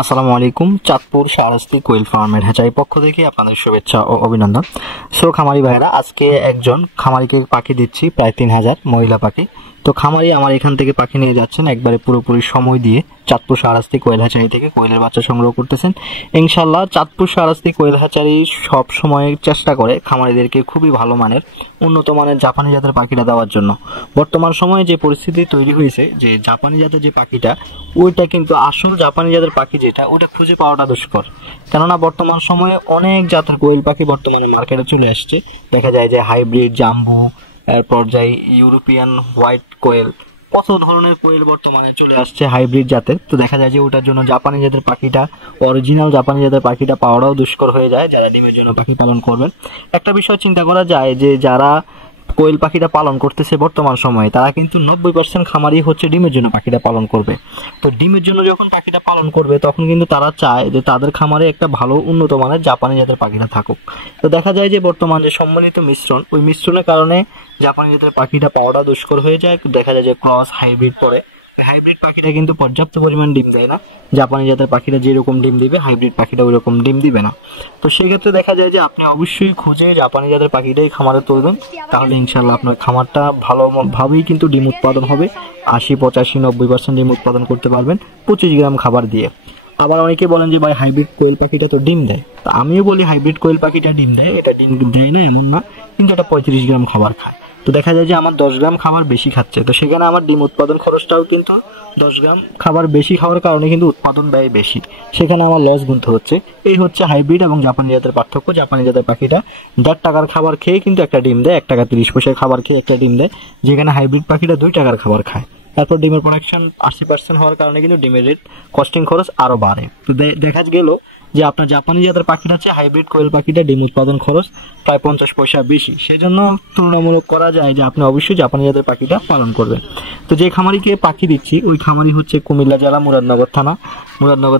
আসসালামু আলাইকুম। চাঁদপুর শাহরাস্তি কোয়েল ফার্মের হ্যাচারি পক্ষ থেকে আপনাদের শুভেচ্ছা ও অভিনন্দন। সো খামারি ভাইরা, আজকে একজন খামারিকে পাখি দিচ্ছি, প্রায় 3000 মহিলা পাখি। তো খামারি আমার এখান থেকে পাখি নিয়ে যাচ্ছেন, একবারে পুরোপুরি সময় দিয়ে চাঁদপুর শাহরাস্তি কোয়েল হ্যাচারি থেকে কোয়েলের বাচ্চা সংগ্রহ করতেছেন। ইনশাল্লাহ চাঁদপুর শাহরাস্তি কোয়েল হ্যাচারি সব সময় চেষ্টা করে খামারিদেরকে খুবই ভালো মানের, উন্নত মানের জাপানি জাতের পাখিটা দেওয়ার জন্য। বর্তমান সময়ে যে পরিস্থিতি তৈরি হয়েছে, যে জাপানি জাতের যে পাখিটা, ওইটা কিন্তু আসল জাপানি জাতের পাখি যেটা, ওটা খুঁজে পাওয়াটা দুষ্কর। কেননা বর্তমান সময়ে অনেক জাতের কোয়েল পাখি বর্তমানে মার্কেটে চলে আসছে। দেখা যায় যে হাইব্রিড, জাম্বু, এরপর যাই ইউরোপিয়ান হোয়াইট কোয়েল, কত ধরনের কোয়েল বর্তমানে চলে আসছে হাইব্রিড জাতের। তো দেখা যায় যে ওটার জন্য জাপানি জাতের পাখিটা, অরিজিনাল জাপানি জাতের পাখিটা পাওয়াটাও দুষ্কর হয়ে যায় যারা ডিমের জন্য পাখি পালন করবেন। একটা বিষয় চিন্তা করা যায় যে যারা কোয়েল পাখিটা পালন করতেছে বর্তমান সময়ে, তারা কিন্তু 90% খামারি হচ্ছে ডিমের জন্য পাখিটা পালন করবে। তো ডিমের জন্য যখন পাখিটা পালন করবে, তখন কিন্তু তারা চায় যে তাদের খামারে একটা ভালো উন্নত মানের জাপানি জাতের পাখিটা থাকুক। তো দেখা যায় যে বর্তমান যে সম্মিলিত মিশ্রণ, ওই মিশ্রণের কারণে জাপানি জাতের পাখিটা পাওয়াটা দুষ্কর হয়ে যায়। দেখা যায় যে ক্রস হাইব্রিড পরে, হাইব্রিড পাখিটা কিন্তু পর্যাপ্ত পরিমাণ ডিম দেয় না। জাপানি জাতের পাখিটা যেরকম ডিম দিবে, হাইব্রিড পাখিটা ওই রকম ডিম দিবে না। তো সেই ক্ষেত্রে দেখা যায় যে আপনি অবশ্যই খুঁজে জাপানি জাতের পাখিটাই খামারে তুলবেন, তাহলে ইনশাল্লাহ আপনার খামারটা ভালোভাবেই কিন্তু ডিম উৎপাদন হবে। 80, 85, 90% ডিম উৎপাদন করতে পারবেন 25 গ্রাম খাবার দিয়ে। আবার অনেকে বলেন যে ভাই হাইব্রিড কোয়েল পাখিটা তো ডিম দেয়। তো আমিও বলি হাইব্রিড কোয়েল পাখিটা ডিম দেয়, এটা ডিম দেয় না এমন না, কিন্তু এটা 35 গ্রাম খাবার খায়। তো দেখা যায় যে আমার 10 গ্রাম খাবার বেশি খাচ্ছে, তো সেখানে আমার ডিম উৎপাদন খরচটাও কিন্তু 10 গ্রাম খাবার বেশি খাওয়ার কারণে কিন্তু উৎপাদন ব্যয় বেশি, সেখানে আমার লস গুনতে হচ্ছে। এই হচ্ছে হাইব্রিড এবং জাপানি জাতের পার্থক্য। জাপানি জাতের পাখিটা 1.5 টাকার খাবার খেয়ে কিন্তু একটা ডিম দেয়, 1 টাকা 30 পয়সার খাবার খেয়ে একটা ডিম দেয়, যেখানে হাইব্রিড পাখিটা 2 টাকার খাবার খায়। তারপর ডিমের প্রোডাকশন 80% হওয়ার কারণে কিন্তু ডিমের রেট, কস্টিং খরচ আরো বাড়ে। তো দেখা গেল যে আপনার জাপানি জাতের পাখিটা আছে, হাইব্রিড কোয়েল পাখিটা ডিম উৎপাদন খরচ প্রায় 50 পয়সা বেশি। সেজন্য তুলনামূলক করা যায় যে আপনি অবশ্যই জাপানি জাতের পাখিটা পালন করবেন। তো যে খামারিকে পাখি দিচ্ছি, ওই খামারি হচ্ছে কুমিল্লা জেলা মুরাদনগর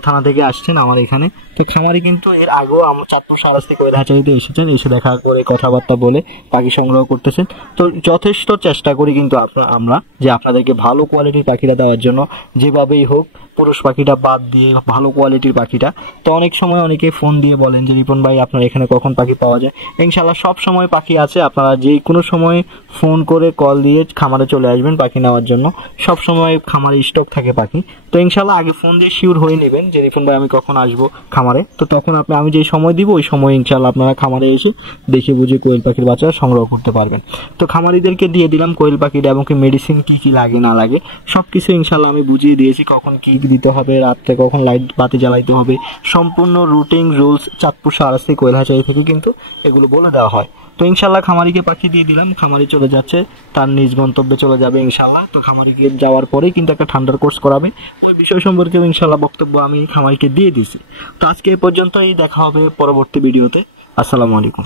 থানা থেকে আসছেন আমার এখানে। তো খামারি কিন্তু এর আগেও চাঁদপুর শাহরাস্তি কোয়েল হ্যাচারিতে এসেছেন, এসে দেখা করে কথাবার্তা বলে পাখি সংগ্রহ করতেছেন। তো যথেষ্ট চেষ্টা করি কিন্তু আমরা যে আপনাদেরকে ভালো কোয়ালিটির পাখিটা দেওয়ার জন্য, যেভাবেই হোক পুরুষ পাখিটা বাদ দিয়ে ভালো কোয়ালিটির পাখিটা। তো অনেক সময় অনেকে ফোন দিয়ে বলেন যে রিপন ভাই আপনার এখানে কখন পাখি পাওয়া যায়। ইনশাল্লাহ সব সময় পাখি আছে, আপনারা যে কোনো সময় ফোন করে কল দিয়ে খামারে চলে আসবেন পাখি নেওয়ার জন্য। সব সময় খামারে স্টক থাকে পাখি। তো ইনশাল্লাহ আগে ফোন দিয়ে শিওর হয়ে নেবেন যে রিপন ভাই আমি কখন আসবো খামারে। তো তখন আমি যে সময় দিব, ওই সময় ইনশাল্লাহ আপনারা খামারে এসে দেখে বুঝে কোয়েল পাখির বাচ্চা সংগ্রহ করতে পারবেন। তো খামারিদেরকে দিয়ে দিলাম কোয়েল পাখিটা এবং মেডিসিন কি কি লাগে না লাগে সবকিছু ইনশাল্লাহ আমি বুঝিয়ে দিয়েছি, কখন কি দিতে হবে, রাত্রে কখন লাইট বাতি জ্বালাইতে হবে, সম্পূর্ণ রুটিন রুলস চাঁদপুর শাহরাস্তি কোয়েল হ্যাচারি থেকে কিন্তু এগুলো বলে দেওয়া হয়। তো ইনশাল্লাহ খামারিকে পাখি দিয়ে দিলাম, খামারি চলে যাচ্ছে, তার নিজ গন্তব্যে চলে যাবে ইনশাল্লাহ। তো খামারিকে যাওয়ার পরেই কিন্তু একটা ঠান্ডার কোর্স করাবে, ওই বিষয় সম্পর্কে ইনশাল্লাহ বক্তব্য আমি খামারিকে দিয়ে দিয়েছি। তো আজকে এ পর্যন্তই, দেখা হবে পরবর্তী ভিডিওতে। আসসালামু আলাইকুম।